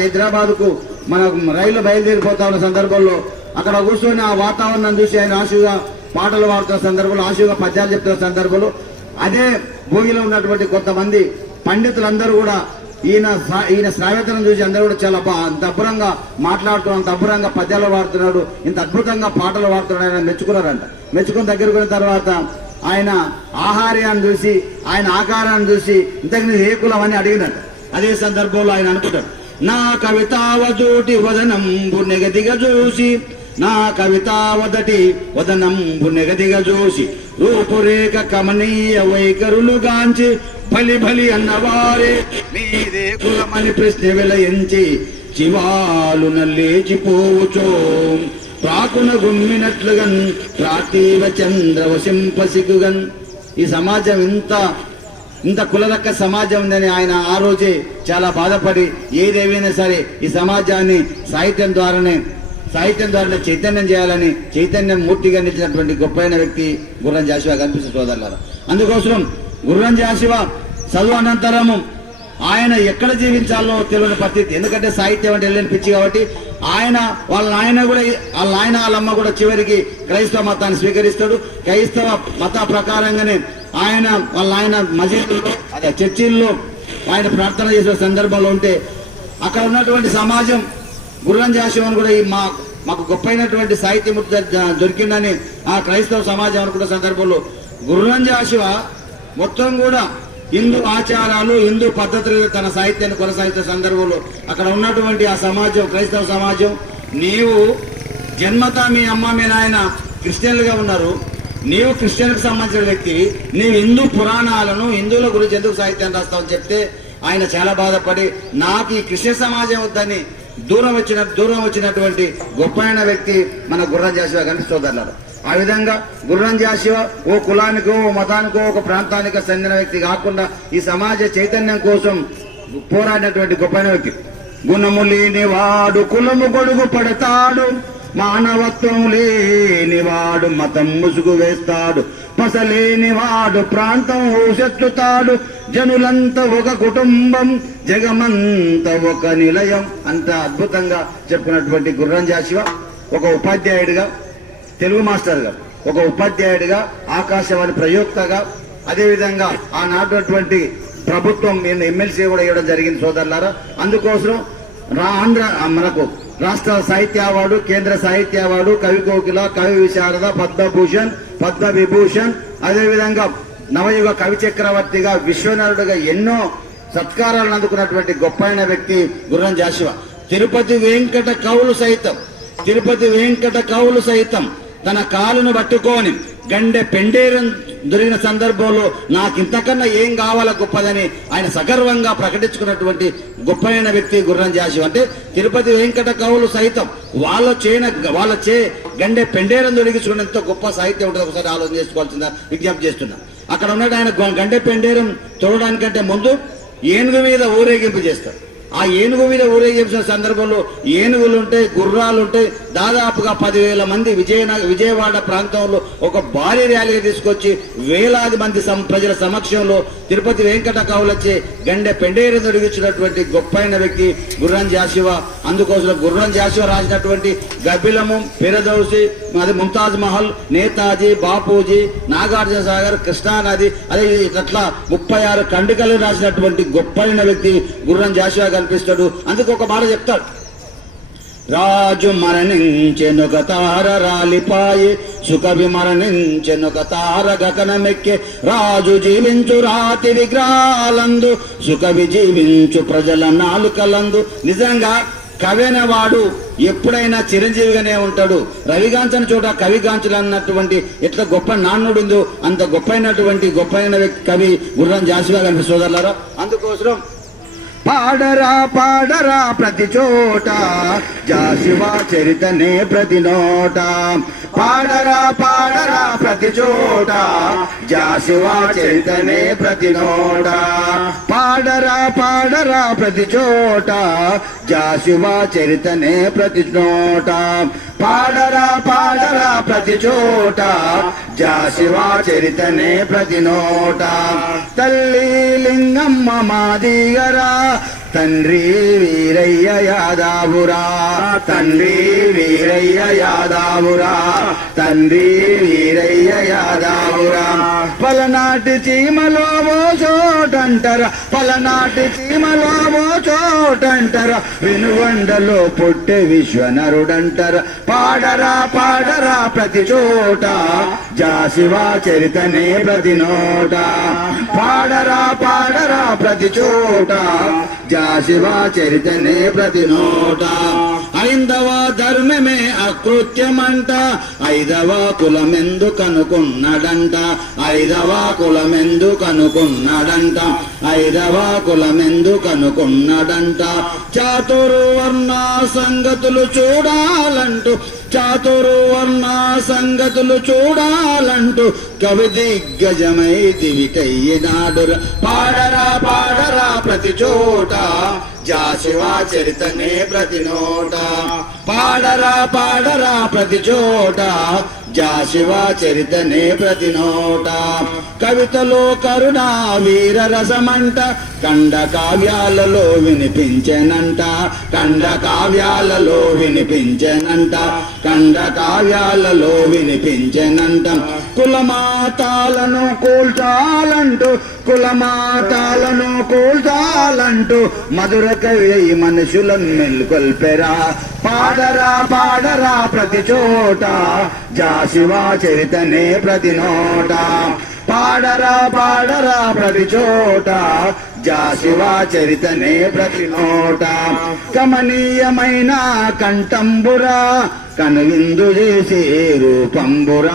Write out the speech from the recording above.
హైదరాబాద్కు మన రైలు బయలుదేరిపోతా ఉన్న సందర్భంలో అక్కడ కూర్చొని ఆ వాతావరణం చూసి ఆయన ఆశుగా పాటలు పాడుతున్న సందర్భంలో ఆశుగా పద్యాలు చెప్తున్న సందర్భంలో అదే భూమిలో ఉన్నటువంటి కొంతమంది పండితులందరూ కూడా ఈయన ఈయన శ్రావ్యతను చూసి అందరూ కూడా చాలా అంత అబ్బురంగా మాట్లాడుతున్నాడు అంత అబ్బురంగా పద్యాలు పాడుతున్నాడు ఇంత అద్భుతంగా పాటలు పాడుతున్నాడు ఆయన మెచ్చుకున్నారంట. మెచ్చుకుని దగ్గరకున్న తర్వాత ఆయన ఆహార్యాన్ని చూసి ఆయన ఆకారాన్ని చూసి ఇంతకు నీ ఏ కులం అని అడిగినట్టు. అదే సందర్భంలో ఆయన అనుకుంటాడు. నా కవితావజోటి వదనంబు నెగదిగా చూసి నా కవితావదటి వదనంబు నెగదిగా చూసి రూపురేఖ కమనీయ వైఖరులు గాంచి బలి బలి అన్నవారే మీదే కులమని ప్రశ్న విలయించి చివాలున లేచిపోవచో ప్రాకున గుమ్మినట్లుగన్ ప్రాతీవ చంద్రవశింపసిగుగన్ ఈ సమాజం ఇంత ఇంత కులదక్క సమాజం ఉందని ఆయన ఆ రోజే చాలా బాధపడి ఏదేమైనా సరే ఈ సమాజాన్ని సాహిత్యం ద్వారానే సాహిత్యం ద్వారానే చైతన్యం చేయాలని చైతన్యం మూర్తిగా నిలిచినటువంటి గొప్పైన వ్యక్తి గుర్రం జాషివా కనిపిస్తుంది సోదరులారా. అందుకోసం గుర్రం జాషివా చదువు అనంతరము ఆయన ఎక్కడ జీవించాలో తెలియని పరిస్థితి. ఎందుకంటే సాహిత్యం అంటే వెళ్ళని పిచ్చి కాబట్టి ఆయన వాళ్ళ నాయన కూడా వాళ్ళ నాయన వాళ్ళమ్మ కూడా చివరికి క్రైస్తవ మతాన్ని స్వీకరిస్తాడు. క్రైస్తవ మత ప్రకారంగానే ఆయన వాళ్ళ ఆయన మసీదుల్లో అదే చర్చిల్లో ఆయన ప్రార్థన చేసే సందర్భంలో ఉంటే అక్కడ ఉన్నటువంటి సమాజం గుర్రం జాషివన్ కూడా ఈ మా మాకు గొప్పైనటువంటి సాహిత్యం దొరికిందని ఆ క్రైస్తవ సమాజం అనుకున్న సందర్భంలో గుర్రం జాషివ మొత్తం కూడా హిందూ ఆచారాలు హిందూ పద్ధతులు తన సాహిత్యాన్ని కొనసాగిస్తున్న సందర్భంలో అక్కడ ఉన్నటువంటి ఆ సమాజం క్రైస్తవ సమాజం నీవు జన్మత మీ అమ్మ మీ నాయన క్రిస్టియన్లుగా ఉన్నారు. నీవు క్రిస్టియన్కి సంబంధించిన వ్యక్తి నీవు హిందూ పురాణాలను హిందువుల గురించి ఎందుకు సాహిత్యాన్ని రాస్తావని చెప్తే ఆయన చాలా బాధపడి నాకు ఈ క్రిస్టియన్ సమాజం వద్దని దూరం వచ్చిన దూరం వచ్చినటువంటి గొప్పైన వ్యక్తి మన గుర్రం జాషివా గారిని సోదరులారు ఆ విధంగా గుర్రం జాషివా ఓ కులానికో ఓ మతానికో ఒక ప్రాంతానికో చెందిన వ్యక్తి కాకుండా ఈ సమాజ చైతన్యం కోసం పోరాడినటువంటి గొప్పైన వ్యక్తి. గుణము లేని వాడు కులము గొడుగు పడతాడు. మానవత్వం లేనివాడు మతం ముసుగు వేస్తాడు. పసలేనివాడు ప్రాంతం ఊసెత్తుతాడు. జనులంతా ఒక కుటుంబం జగమంత ఒక నిలయం అంత అద్భుతంగా చెప్పినటువంటి గుర్రంజాశివా ఒక ఉపాధ్యాయుడిగా తెలుగు మాస్టర్గా ఒక ఉపాధ్యాయుడిగా ఆకాశవాణి ప్రయోక్తగా అదేవిధంగా ఆనాటటువంటి ప్రభుత్వం ఎమ్మెల్సీ కూడా ఇవ్వడం జరిగింది సోదరులారా. అందుకోసం రాంధ్ర మనకు రాష్ట్ర సాహిత్య అవార్డు కేంద్ర సాహిత్య అవార్డు కవి కోకిల కవి విశారద పద్మభూషణ్ పద్మ విభూషణ్ అదేవిధంగా నవయుగ కవి చక్రవర్తిగా విశ్వనరుడుగా ఎన్నో సత్కారాలను అందుకున్నటువంటి గొప్పైన వ్యక్తి గుర్రం జాషువా. తిరుపతి వెంకట కవులు సైతం తిరుపతి వెంకట కవులు సైతం తన కాలును పట్టుకొని గండె పెండేరం దొరికిన సందర్భంలో నాకు ఇంతకన్నా ఏం కావాలా గొప్పదని ఆయన సగర్వంగా ప్రకటించుకున్నటువంటి గొప్పైన వ్యక్తి గుర్రం జాషి. అంటే తిరుపతి వెంకట కవులు సైతం వాళ్ళ చేన వాళ్ళ చే గండె పెండేరం దొరికించుకున్న గొప్ప సాహిత్యం ఉంటుంది. ఒకసారి ఆలోచన చేసుకోవాల్సిందా? విజ్ఞప్తి చేస్తున్నా. అక్కడ ఉన్నట్టు ఆయన గండే గండె పెండేరం చూడడానికంటే ముందు ఏనుగు మీద ఊరేగింపు చేస్తారు ఆ ఏనుగు మీద ఊరేగించిన సందర్భంలో ఏనుగులు ఉంటాయి గుర్రాలు ఉంటాయి దాదాపుగా పదివేల మంది విజయనగర విజయవాడ ప్రాంతంలో ఒక భారీ ర్యాలీగా తీసుకొచ్చి వేలాది మంది సం- ప్రజల సమక్షంలో తిరుపతి వెంకట కవులచ్చే గండె పెండేరు తొడిగించినటువంటి గొప్పైన వ్యక్తి గుర్రం జాసివ అందుకోసం గుర్రం జాసివ రాసినటువంటి గబిలము పెరదౌసి అది ముంతాజ్ మహల్ నేతాజీ బాపూజీ నాగార్జున సాగర్ కృష్ణానది అదే అట్లా ముప్పై ఆరు ఖండికలు రాసినటువంటి గొప్పైన వ్యక్తి గుర్రం జాసివ కనిపిస్తాడు అందుకు ఒక మాట చెప్తాడు. రాజు మరణించెనుక తార రాలిపాయి సుకవి మరణించెనొక తార గగనమెక్కే. రాజు జీవించు రాతి విగ్రహాలందు సుఖవి జీవించు ప్రజల నాలుకలందు. నిజంగా కవిన వాడు ఎప్పుడైనా చిరంజీవిగానే ఉంటాడు. రవిగాంచన చోట కవిగాంచులు అన్నటువంటి ఎట్లా గొప్ప నాన్నుడిందో అంత గొప్పైనటువంటి గొప్పైన వ్యక్తి కవి గుర్రం జాసిగా కనిపి సోదరులారా. అందుకోసం పాడరా పాడరా ప్రతి చోట. జాషివా చరితనే ప్రతి నోట. పాడరా పాడరా ప్రతి చోట. జాషివా చరితనే ప్రతి నోట. పాడరా పాడరా ప్రతి చోట. జాషివా చరితనే ప్రతి నోట. పాడరా పాడరా ప్రతి చోట. జాషివా చరితనే ప్రతి నోట. తల్లి లింగమ్మ మాదిగరా. తండ్రి వీరయ్య యాదావురా. తండ్రి వీరయ్య యాదావురా. తండ్రి వీరయ్య యాదావురా. పలనాటి చీమలో ఓ చోటంటరా. పలనాటి చీమలో ఓ చోటంటరా. వినువండలో పుట్టే విశ్వనరుడంటరా. పాడరా పాడరా ప్రతి చోట. శివ చరితనే ప్రతి నోట. పాడరా పాడరా ప్రతి చోట. జా శివ చరితనే ప్రతి నోట. ఐందవ ధర్మమే అకృత్యమంట. ఐదవ కులమెందు కనుకున్నాడంట. ఐదవ కులమెందు కనుకున్నాడంట. ఐదవ కులమెందు కనుకున్నాడంట. చాతుర్వర్ణ సంగతులు చూడాలంటూ చాతుర్వర్ణ సంగతులు చూడాలంటూ కవి దిగ్గజమై దివికయ్యనాడు పాడరా పాడరా ప్రతి చోట. జాసివా చరితనే ప్రతి నోట. పాడరా పాడరా ప్రతి చోట. జాసివా చరితనే ప్రతి నోట. కవితలో కరుణ వీర రసమంట కండ కావ్యాలలో వినిపించెనంట. కండ కావ్యాలలో వినిపించెనంట కండ కావ్యాలలో వినిపించెనంట. కులమాతాలను కూల్చాలంటూ కులమాతాలను కూల్చాలంటూ మధుర కవి మనుషులను మెల్కొల్పెరా. పాడరా పాడరా ప్రతి చోట. జా చరితనే ప్రతి నోట. పాడరా పాడరా ప్రతి చోట. జాసివా చరితనే ప్రతి నోట. కమనీయమైన కంఠంబురా కనువిందు చేసే రూపంబురా.